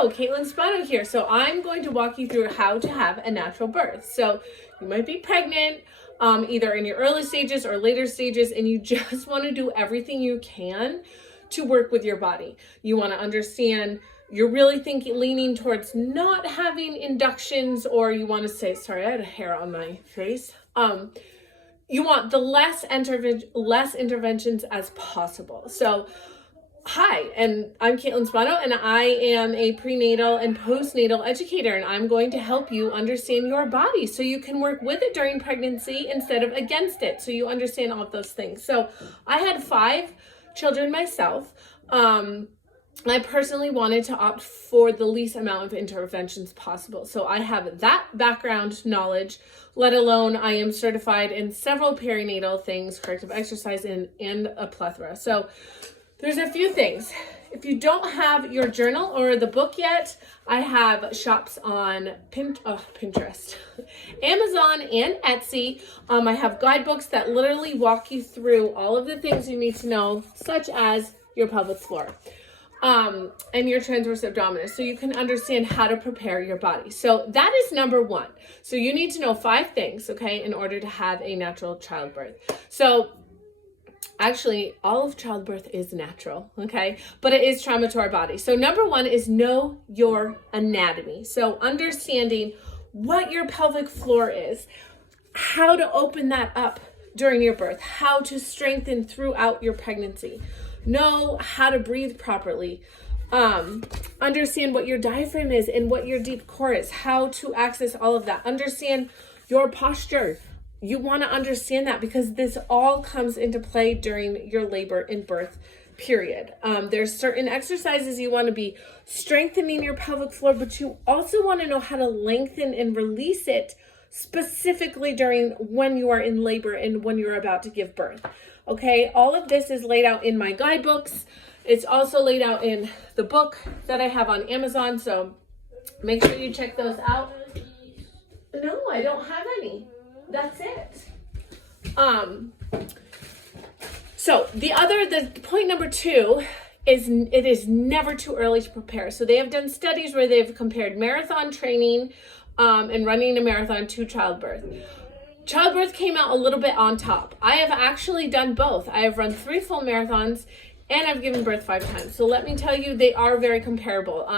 Hello, Kaitlin Spano here. So I'm going to walk you through how to have a natural birth. So you might be pregnant, either in your early stages or later stages, and you just want to do everything you can to work with your body. You want to understand, you're really leaning towards not having inductions, or you want to say, sorry, I had a hair on my face. You want the less interventions as possible. So hi, and I'm Kaitlin Spano, and I am a prenatal and postnatal educator, and I'm going to help you understand your body so you can work with it during pregnancy instead of against it, so you understand all of those things. So I had 5 children myself. I personally wanted to opt for the least amount of interventions possible. So I have that background knowledge, let alone I am certified in several perinatal things, corrective exercise, and a plethora. So there's a few things. If you don't have your journal or the book yet, I have shops on Pinterest, Amazon, and Etsy. I have guidebooks that literally walk you through all of the things you need to know, such as your pelvic floor and your transverse abdominis, so you can understand how to prepare your body. So that is number 1. So you need to know 5 things, okay, in order to have a natural childbirth. So actually, all of childbirth is natural, okay? But it is trauma to our body. So number 1 is know your anatomy. So understanding what your pelvic floor is, how to open that up during your birth, how to strengthen throughout your pregnancy, know how to breathe properly, understand what your diaphragm is and what your deep core is, how to access all of that, understand your posture. You want to understand that because this all comes into play during your labor and birth period. There's certain exercises you want to be strengthening your pelvic floor, but you also want to know how to lengthen and release it specifically during when you are in labor and when you're about to give birth. Okay, all of this is laid out in my guidebooks. It's also laid out in the book that I have on Amazon, so make sure you check those out. No, I don't have any. That's it. So the point number 2 is it is never too early to prepare. So they have done studies where they've compared marathon training and running a marathon to childbirth. Childbirth came out a little bit on top. I have actually done both. I have run 3 full marathons and I've given birth 5 times. So let me tell you, they are very comparable.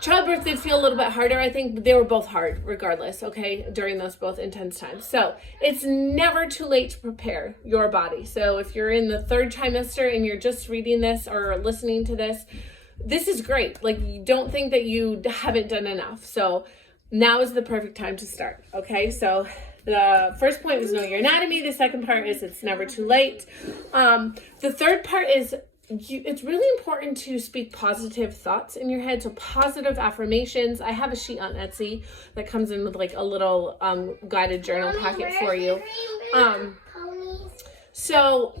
Childbirth did feel a little bit harder, I think, but they were both hard regardless, okay, during those both intense times. So it's never too late to prepare your body. So if you're in the 3rd trimester and you're just reading this or listening to this, this is great. Like, you don't think that you haven't done enough. So now is the perfect time to start, okay? So the first point was know your anatomy. The second part is it's never too late. The third part is it's really important to speak positive thoughts in your head. So positive affirmations. I have a sheet on Etsy that comes in with like a little guided journal packet for you. So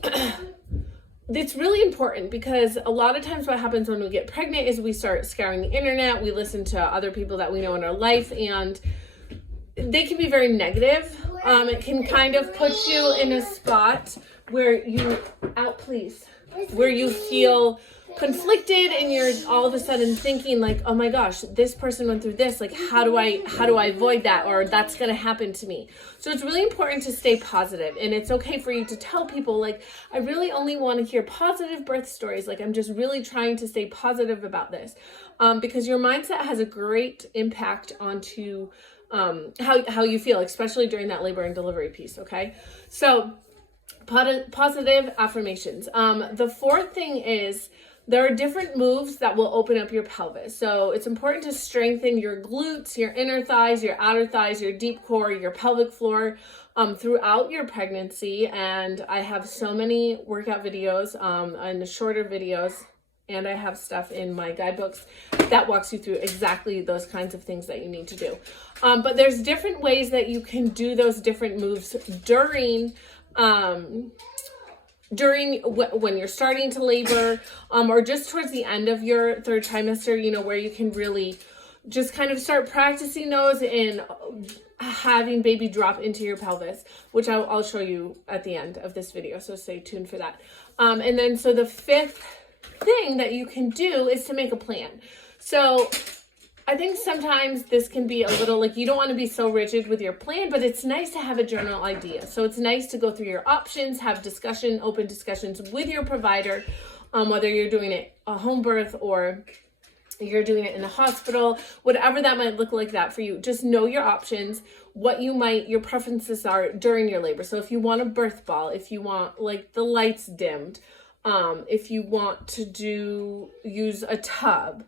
it's really important because a lot of times what happens when we get pregnant is we start scouring the internet. We listen to other people that we know in our life, and they can be very negative. It can kind of put you in a spot where you feel conflicted and you're all of a sudden thinking like, oh my gosh, this person went through this, like how do I avoid that, or that's gonna happen to me. So it's really important to stay positive, and it's okay for you to tell people like, I really only want to hear positive birth stories, like I'm just really trying to stay positive about this, because your mindset has a great impact onto how you feel, especially during that labor and delivery piece. Okay, so positive affirmations. The 4th thing is there are different moves that will open up your pelvis. So it's important to strengthen your glutes, your inner thighs, your outer thighs, your deep core, your pelvic floor throughout your pregnancy. And I have so many workout videos and shorter videos, and I have stuff in my guidebooks that walks you through exactly those kinds of things that you need to do. But there's different ways that you can do those different moves during when you're starting to labor, or just towards the end of your 3rd trimester, where you can really just kind of start practicing those and having baby drop into your pelvis, which I'll show you at the end of this video. So stay tuned for that. And then, so the 5th thing that you can do is to make a plan. So I think sometimes this can be a little like, you don't want to be so rigid with your plan, but it's nice to have a general idea. So it's nice to go through your options, have open discussions with your provider, whether you're doing it a home birth or you're doing it in the hospital, whatever that might look like that for you. Just know your options, your preferences are during your labor. So if you want a birth ball, if you want like the lights dimmed, if you want to use a tub,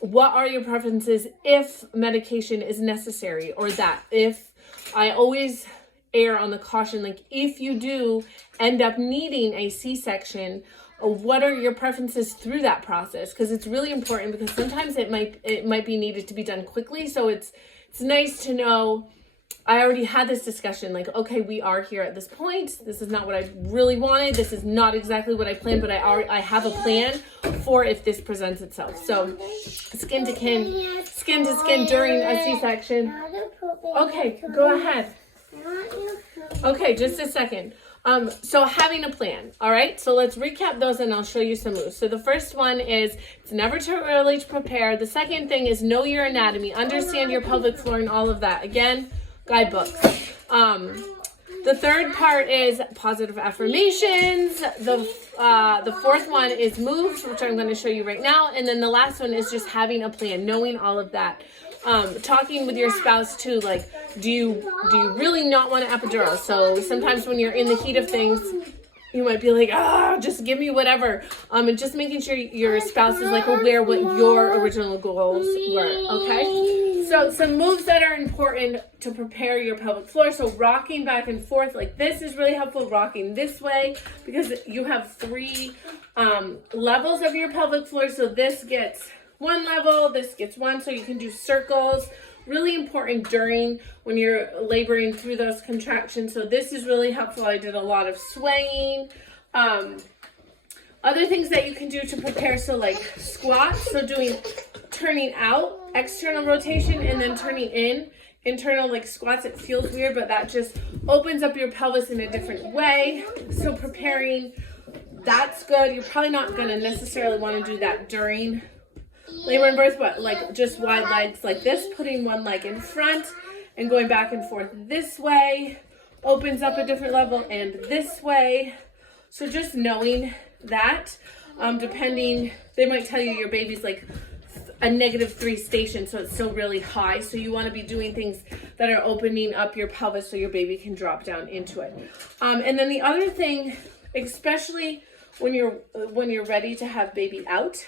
what are your preferences if medication is necessary, or that if I always err on the caution, like if you do end up needing a C-section, what are your preferences through that process? Because it's really important, because sometimes it might be needed to be done quickly. So it's nice to know, I already had this discussion, like, okay, we are here at this point. This is not what I really wanted. This is not exactly what I planned, but I have a plan for if this presents itself. So skin to skin during a C-section. Okay, go ahead. Okay, just a second. So having a plan, all right? So let's recap those and I'll show you some moves. So the first one is, it's never too early to prepare. The second thing is know your anatomy, understand your pelvic floor and all of that. Again, guidebooks. The third part is positive affirmations. The fourth one is moves, which I'm going to show you right now. And then the last one is just having a plan, knowing all of that. Talking with your spouse too, like, do you really not want an epidural? So sometimes when you're in the heat of things, you might be like, just give me whatever. And just making sure your spouse is like aware what your original goals were, okay? So some moves that are important to prepare your pelvic floor. So rocking back and forth like this is really helpful. Rocking this way, because you have 3 levels of your pelvic floor. So this gets 1 level, this gets 1, so you can do circles. Really important during when you're laboring through those contractions. So this is really helpful. I did a lot of swaying. Other things that you can do to prepare, so like squats, so turning out, external rotation, and then turning in, internal, like squats. It feels weird, but that just opens up your pelvis in a different way. So preparing, that's good. You're probably not going to necessarily want to do that during labor and birth, but like just wide legs like this, putting one leg in front and going back and forth this way opens up a different level, and this way. So just knowing that, depending, they might tell you your baby's like a -3 station, so it's still really high. So you want to be doing things that are opening up your pelvis so your baby can drop down into it. And then the other thing, especially when you're ready to have baby out,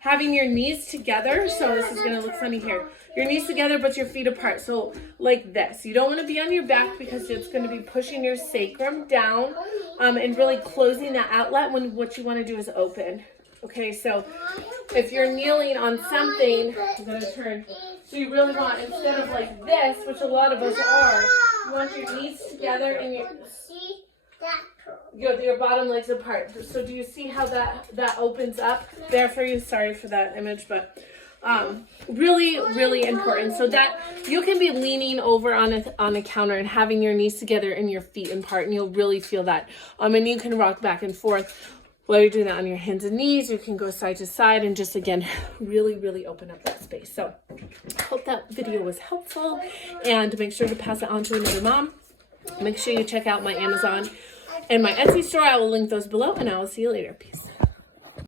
having your knees together. So this is going to look funny here. Your knees together, but your feet apart. So like this. You don't want to be on your back, because it's going to be pushing your sacrum down, and really closing that outlet, when what you want to do is open. Okay, so if you're kneeling on something, I'm going to turn. So you really want, instead of like this, which a lot of us are, you want your knees together and your bottom legs apart. So do you see how that opens up there for you? Sorry for that image, but really, really important. So that you can be leaning over on a counter and having your knees together and your feet apart, and you'll really feel that. And you can rock back and forth while you're doing that on your hands and knees. You can go side to side and just, again, really, really open up that space. So I hope that video was helpful, and make sure to pass it on to another mom. Make sure you check out my Amazon and my Etsy store. I will link those below, and I will see you later. Peace.